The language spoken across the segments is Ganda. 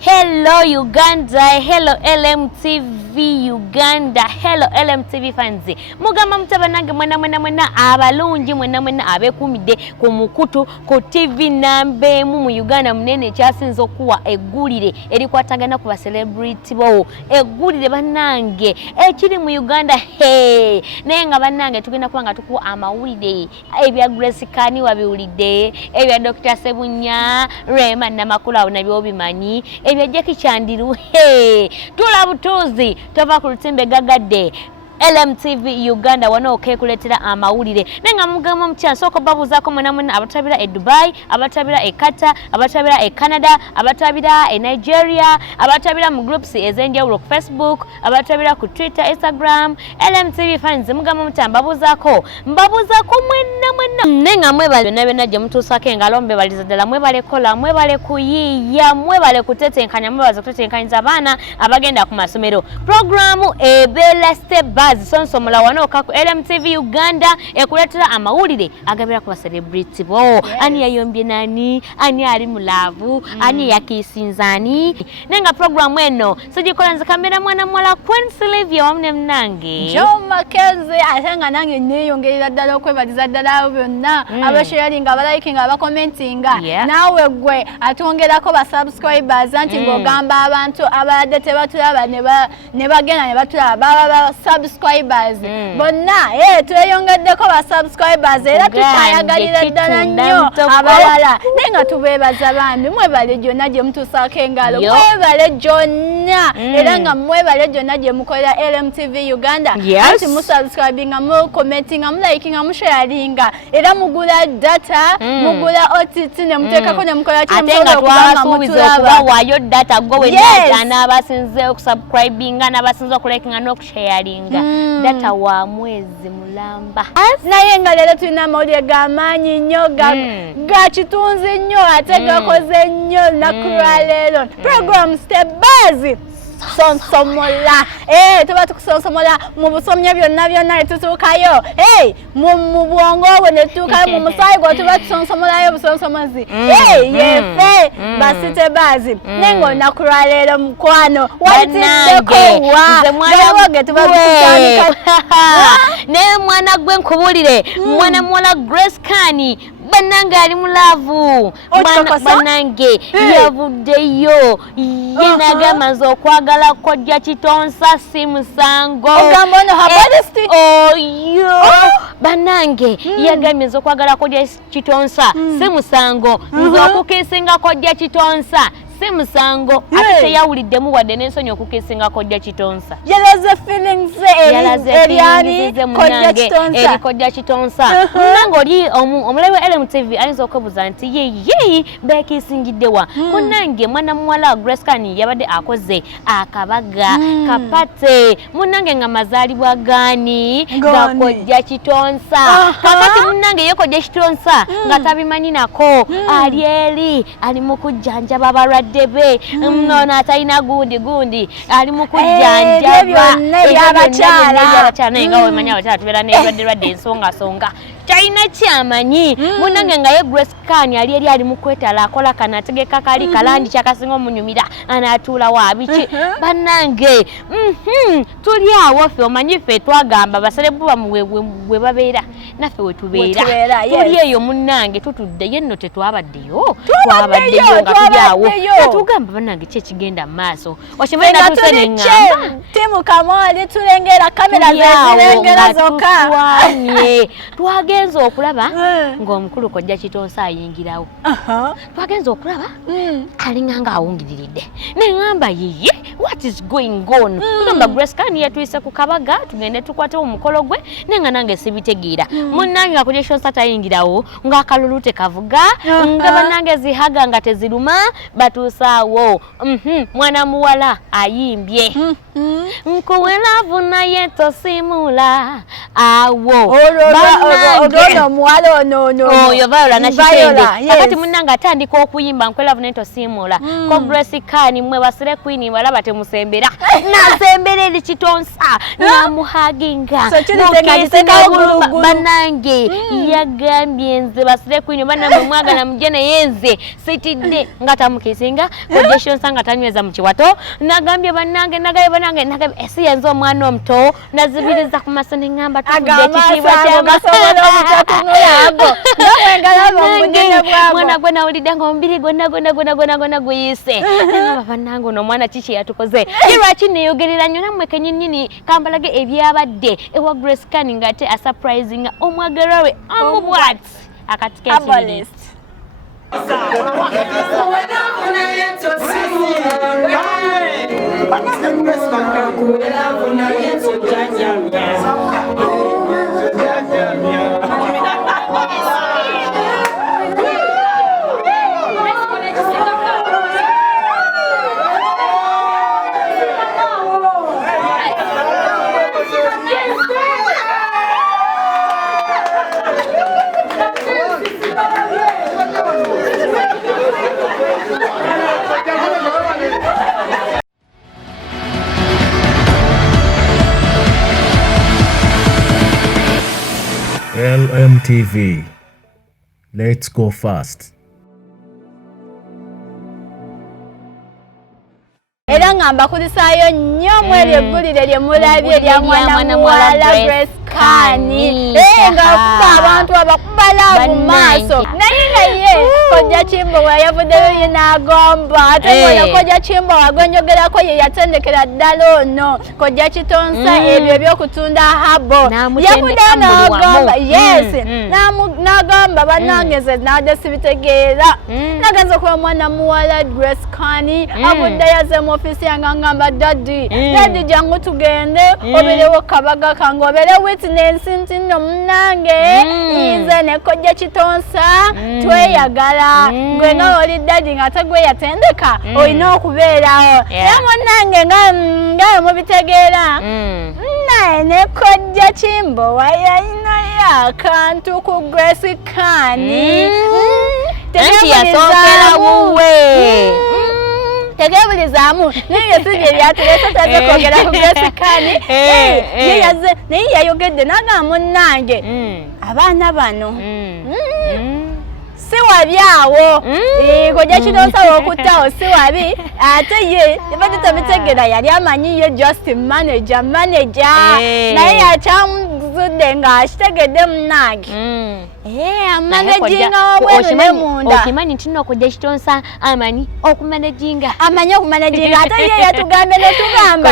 Hello Uganda, hello LMTV Uganda, hello LMTV fans. Mugamba mutabanange mwena abalungi mwena abekumide ku mukutu ku TV nambe mu Uganda munene kyasinzo kuwa eggulire erikwatagana ku ba celebrity bo. Eggulire banange ekiri mu Uganda naye nga banange tugenda kubanga tukuwa amawulire ebya Grace Kani wabiwulide, ebya Dr. Sebunya, Rema Namakula nabyo bimanyi, ebya Jackie Chandiru tula butuzi tova ku lutembe gagadde LMTV Uganda wano okekuletera amawulire nenga mugamba mukyanso ko babuzaako mwana abatabira e Dubai, abatabira e Qatar, abatabira e Canada, abatabira e Nigeria, abatabira mu groups ezenjawulo ku Facebook, abatabira ku Twitter, Instagram. LMTV fans mugamba mutamba babuzaako mwenna nenga mwebale nabena je mutusako engalo mbebaliza ddala mwebale kola mwebale kuyiya mwebale kutetenkanya mwebaza kutetenkanya abaana abagenda ku masomero. Programu ebela step sonsomola wano kako LMTV Uganda ekuletera amawulire agabira ku celebrity bo. Ani yayombye nani, ani ali mulavu, ani yakisinzani. Nenga programu eno sijikola nze kamera mwana mwala Queen Sylvia wamne mnange Joe Mackenzie atenga nange neyongerera ddala okwebaliza ddala byonna abasharinga abalikinga abakomentinga nawe gwe atongerako ba subscribers anti ngogamba abantu abadde tebatulaba ne bagenda ne batulaba baba subscribers bonna tweyongeddeko ba subscribers era tutayagalira ddala nnyo abalala nenga tubebaza bambi mwebale jonna gye mutusaako engalo mwebale jonna era nga mwebale jonna gye mukolera LMTV Uganda anti musubscribinga mu commentinga mu likinga mu sharinga era mugula data mugula OTT ne muteekako ne mukola kino atenga twasuubiza wayo data gwe data n'abasinze okusubscribinga n'abasinze okulikinga n'okusharinga data wa mwezi mulamba naye nga lero tulina amawulire g'amaanyi nnyo ga kitunzi nnyo ate gakoze nnyo lunaku lwa leero program Stepbazi sonsomola tuba tukusonsomola mu busomyo byonna ne tutuukayo mu bwongo bwe ne tutuukayo mu musaayi gwe tuba tusonsomolayo busonsomozi yefe basitebazi nenga olunaku lwa leero mukwano watiddekowa galiwoge tuba tutandika naye mwana gwe nkubulire mwana muwala Grace Kani banange ali mulavu banange yavuddeyo yenagamaze okwagala kojja kitonsa si musango banange yagamize okwagala kojja kitonsa si musango nze okukisinga kojja kitonsa si musango ate teyawuliddemu wadde n'ensonyi okukisinga kojja kitonsa yalaze feelings eri kojja kitonsa nange oli omulabi wa LMTV ayinza okwebuuza nti yeyi beekisingiddewa munange mwana muwala Grace Kani yabadde akoze akabaga kapate munange nga mazaalibwa gaani nga kojja kitonsa kakati munange ye kojja kitonsa nga tabimanyi nako ali eri ali mu kujjanjaba abalwadde be ono atalina gundi ali mu kujjanjaba ebyabakyala naye nga wemanya abakyala tubeera n'ebirwadde ensonga China chamanyi munange nga ye Grace Kani ali mu kwetala akola kana ategeka kali kalandi kyakasinga omunyumira anatuula wabiki banange tuli awo ffe omanyi ffe twagamba basalebu bwe babeera naffe we tubeera tuli eyo munange tutudde yenno tetwabaddeyo twabaddeyo nga tuli awo tugamba banange kyekigenda mu maaso wakimanya tuse n'engamba timu kamali tulengera kamera zirengera zokka twagenza okulaba ng'omukulu kojja kitonsa ayingirawo twagenza okulaba alinganga awungiriridde neŋŋamba yiye what is going on tugamba Grace Kani yatuyise ku kabaga tugende tukwate omukolo gwe nenga nange sibitegeera munnange nga kojja kitonsa tayingirawo ng'akalulu tekavuga nga bannange zihaga nga teziruma batuusaawo mwana muwala ayimbye nkuwelavu naye tosimula awo Dono muwalo no. Yo Viola na Shitende. Akati munanga atandika okuyimba nkwela vuneto simula. Ko Grace Kani mwe basire Queen balaba temusembera. Nasembera eri Kitonsa. Namuhaginga. So chiteka ogulugulu. Banange yagambye nze basire Queen bana mwaga na mjene yenze. Sitide ngata mukisinga. Condition sanga tanyweza mchiwato. Nagambye banange nagaye esi yanzo mwana omto. Nazibiriza ku maso ngamba tujje kitibwa kyama. Mwana gwena ulidanga ombiri gonna guyise ngaba banango no mwana chichi yatukoze kirwa kineyogerera nnyo namwe kenyinnyini kambalage ebyabadde ewa Grace Kani ngate a surprising omwagerawe amubwat akatiketi LMTV. Let's go fast. Era ngamba kulisayo nnyo mweri eggulire lye mulabye lya mwana muwala Grace Kani. Nga kuba abantu abakubala mu maaso. Naye Kojja Kimbo yavuddeyo ye n'agamba ate ng'ono Kojja Kimbo agwenjogerako ye yatendekera ddala ono Kojja Kitonsa ebyo ebyokutunda habo. Yavuddeyo n'agamba n'agamba bannange nze nadde sibitegeera. Nagenze okuba mwana muwala Grace Kani avuddeyo aze mu ofisi yange ngamba daddy jangu tugende oberewo kabaga kange obere witness nti nno munnange nze ne Kojja Kitonsa tweyagala gwe nga oli daddy nga tegwe yatendeka olina okubeerawo era munnange nga mubitegeera naye ne Kojja Kimbo wayayinayo akantu ku Grace Kani anti yasookera wuwe tegebulizamu niyo sije byatulese taze kogera ku Grace Kani naye yayogedde naga munnange abaana bano si wabyawo Kojja Kitonsa okutawo si wabi ate ye yabadde tabitegera yali amanyi ye just manager naye yakyamuzudde ng'akitegedde munnange amanejinga wabwene munda okimanyi nti nno Kojja Kitonsa amanyi okumanejinga ate ye yatugambye netugamba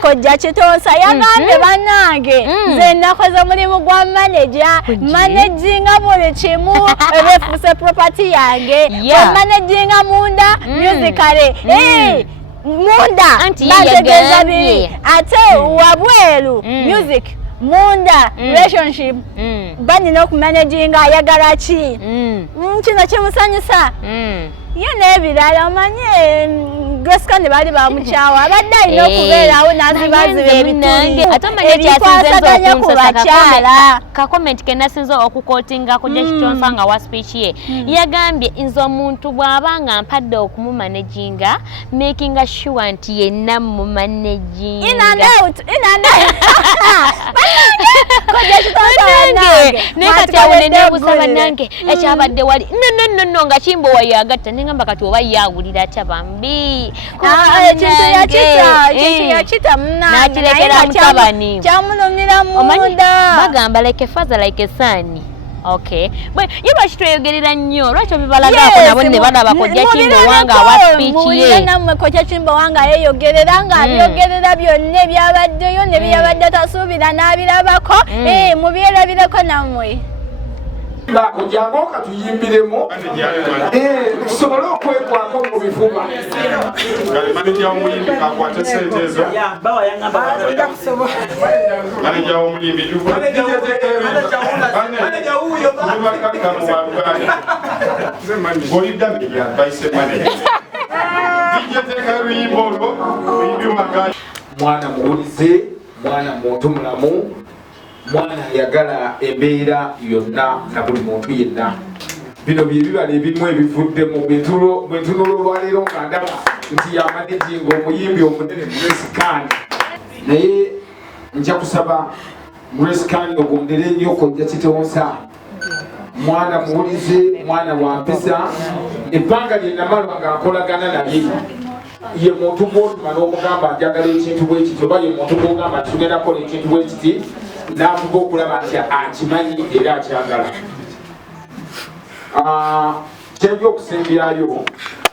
Kojja Kitonsa yagambye bannange nze nakoze mulimu gwa manejinga buli kimu ebefuuse property yange manejinga munda musicale munda bategeeza biri ate wabweru music munda relationship banina okumanaginga ayagala ki kino kimusanyusa ye n'ebirala omanye Grace Kani bali bamukyawa abadde alina okubeerawo n'azibaziba ebitundu ebikwasaganya ku bakyala kakomenti ke nasinza okukotinga Kojja Kitonsa nga wa speech ye yagambye nze omuntu bw'abanga mpadde okumumanaginga making sure nti yenna mumanaginga in and out Kojja Kitonsa bannange nekati awone nebuuza bannange ekyabadde wali no nga Kimbo wayagatta nengamba kati oba yawulira atya bambi ekintu yakita munnange nakirekera mutabani kyamulumira munda bagamba like a father like a son. Okay. Bwe yiba kitweyogerera nnyo lwaki bibalagaako nabo ne balaba Kojja Kimbo wanga wa speech ye namwe Kojja Kimbo wanga yeyogerera nga abyogerera byonna ebyabaddeyo ne byabadde tasuubira n'abirabako mubyerabireko nammwe Jango katuyimbiremu tusobole okwekwako mu bifuba manager omuyimbi akwate sente ezo manager omuyimbi goliddameya bayise manager dijateka luyimba olwo oyimbi magari mwana muwulize mwana muntu mulamu mwana ayagala embeera yonna na buli muntu yenna. Bino bye bibala ebimu ebivuddemu bwe ntunula olwaleero nga ndaba nti yamanejinga omuyimbi omunene Grace Khan. Naye nja kusaba Grace Khan ogondere nnyo Kojja Kitonsa. Mwana muwulize, mwana wa mpisa. Ebbanga lye namalwa nga nkolagana naye ye muntu gw'otuma n'omugamba njagala ekintu bwe kiti, oba ye muntu gw'ogamba nti tugenda kukola ekintu bwe kiti, n'avuga okulaba nti akimanyi era akyagala. Kyenja okusembyayo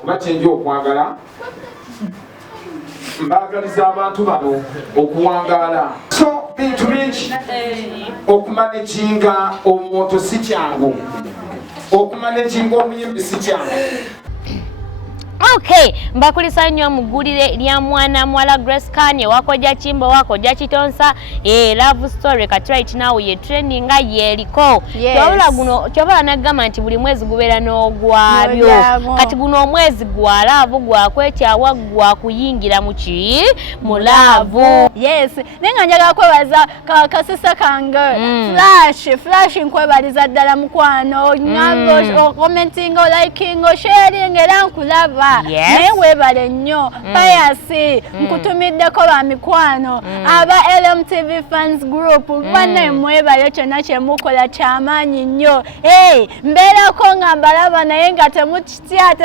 oba kyenja okwagala, mbaagaliza abantu bano okuwangaala. So bintu bingi, okumanekinga omuntu si kyangu, okumanekinga omuyimbi si kyangu. Okay, mbakulisa nnyo mugulire lya mwana mwala Grace Khan wa Kojja Kimbo wa Kojja Kitonsa. Love story kati right now ye trending nga yeliko. Kyobala guno kyobala nagamba nti buli mwezi gubeera n'ogwabyo. Kati guno omwezi gwa love gwa kwetyawa gwa kuyingira muki mu love. Yes, nenga njagala kwebaza kasisa kange flash nkwebaliza ddala mukwano nyambo commenting liking sharing era nkulaba. Naye weebale nnyo payasi nkutumiddeko ba mikwano aba LMTV fans group banne mwebale kyonna kyemukola kyamaanyi nnyo. Mbeerako nga mbalaba naye nga temukitya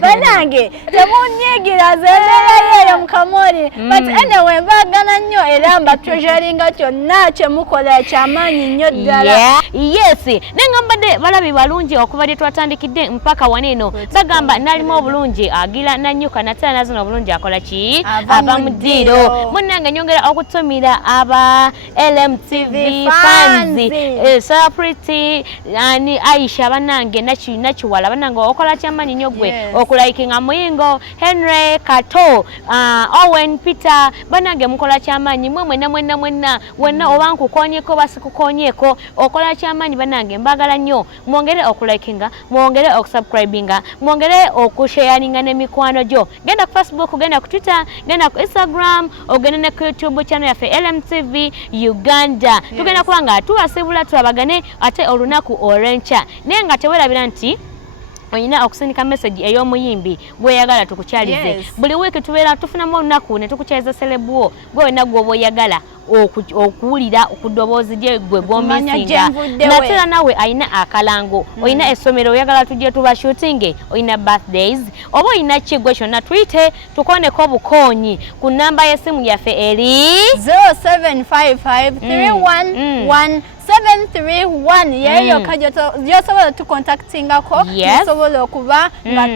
banange temunyigira zembeera yeeyo mukamoli but anyway mbaagala nnyo era mba treasuringa kyonna kyemukola kyamaanyi nnyo ddala. Yes, nenga mbadde balabi balungi okuva lye twatandikidde mpaka waneeno bagamba nalimu obulungi agira nanyuka natera nazo obulungi akola ki ava mu ddiiro. Munnange nyongera okutumira aba LMTV fans celebrity ani Aisha banange nakiwala banange okola kyamaanyi nnyo gwe okulayikinga Muyingo Henry Kato Owen Peter banange mukola kyamaanyi mwenna wenna oba nkukonyeko basikukonyeko okola kyamaanyi banange mbagala nnyo mwongere okulayikinga mwongere okusubscribinga mwongere okusharinga n'emikwano gyo. Genda ku Facebook, genda ku Twitter, genda ku Instagram, ogenda ne ku YouTube channel yaffe LMTV Uganda. Tugenda kuba nga tuwasibula tulabagane ate olunaku olw'enkya. Naye nga tewerabira nti oyina okusindika message ey'omuyimbi gweyagala tukukyalize. Buli weeki tubeera tufunamu olunaku ne tukukyaliza celebwo gwe wena gwoba oyagala okuwulira okudoboozi lye gwe gwomisinga. Natera nawe ayina akalango, oyina essomero oyagala tujje tuba shooting, oyina birthdays oba oyina kigwe kyonna tuyite tukoneko obukonyi ku namba y'essimu yaffe eri 0755311731 yeyo kajosobola tukontaktingako tusobola okuba nga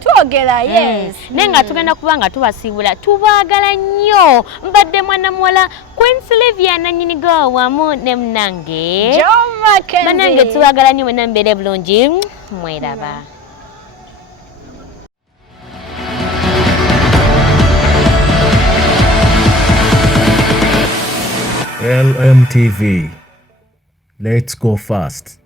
twogera. Yes, nenga tugenda kuba nga tubasibula tubaagala nnyo. Mbadde mwana muwala Queen Sylvia nanyini go wamu ne mnange John Mackenzie banange tubaagala nnyo mwenna mbeere bulungi mweraba. LMTV. Let's go fast.